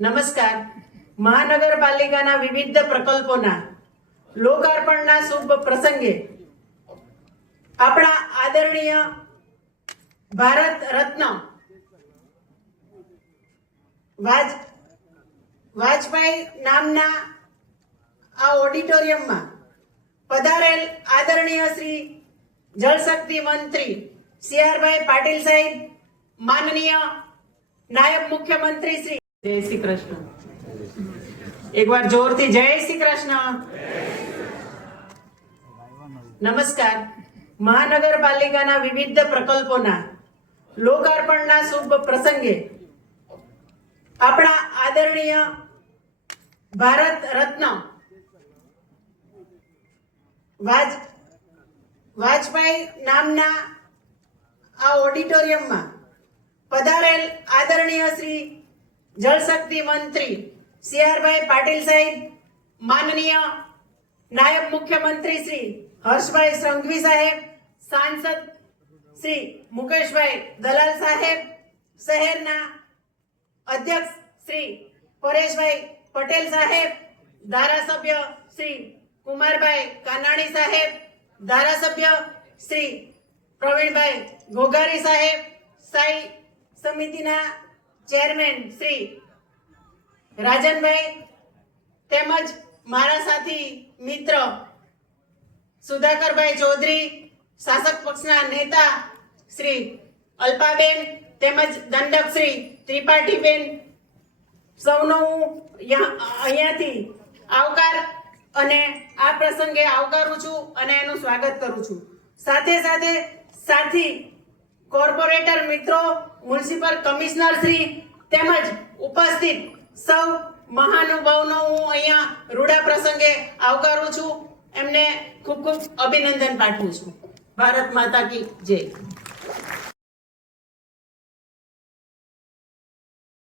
નમસ્કાર. મહાનગરપાલિકાના વિવિધ પ્રકલ્પોના લોકાર્પણના શુભ પ્રસંગે આપણા આદરણીય ભારત રત્ન વાજપેયી નામના આ ઓડિટોરિયમમાં પધારેલ આદરણીય શ્રી જળશક્તિ મંત્રી CR પાટીલ સાહેબ, માનનીય નાયબ મુખ્યમંત્રી શ્રી, જય શ્રી કૃષ્ણ. એકવાર જોરથી જય શ્રી કૃષ્ણ. નમસ્કાર. મહાનગરપાલિકાના વિવિધ પ્રકલ્પોના લોકાર્પણના શુભ પ્રસંગે આપણા આદરણીય ભારત રત્ન વાજપેયી નામના આ ઓડિટોરિયમમાં પધારેલ આદરણીય શ્રી જળશક્તિ મંત્રી CR પાટીલ સાહેબ, માનનીય નાયબ મુખ્યમંત્રી શ્રી હર્ષભાઈ સંઘવી સાહેબ, સાંસદ શ્રી મુકેશભાઈ દલાલ સાહેબ, શહેરના અધ્યક્ષ શ્રી પરેશભાઈ પટેલ સાહેબ, ધારાસભ્ય શ્રી કુમારભાઈ કાનાણી સાહેબ, ધારાસભ્ય શ્રી પ્રવીણભાઈ ઘોઘારી સાહેબ, સ્થાયી સમિતિના ચેરમેન શ્રી રાજનભાઈ, તેમજ મારા સાથી મિત્ર સુધાકરભાઈ ચૌધરી, શાસક પક્ષના નેતા શ્રી અલ્પાબેન, તેમજ દંડક શ્રી ત્રિપાઠીબેન, સૌનો હું અહીંયાથી આવકાર અને આ પ્રસંગે આવકારું છું અને એનું સ્વાગત કરું છું. સાથે સાથે સાથી કોર્પોરેટર મિત્રો, મ્યુનિસિપલ કમિશનર શ્રી તેમજ ઉપસ્થિત સૌ મહાનુભાવનો હું અહીંયા રૂડા પ્રસંગે આવકારું છું. એમને ખૂબ ખૂબ અભિનંદન પાઠવું છું. ભારત માતા કી જય.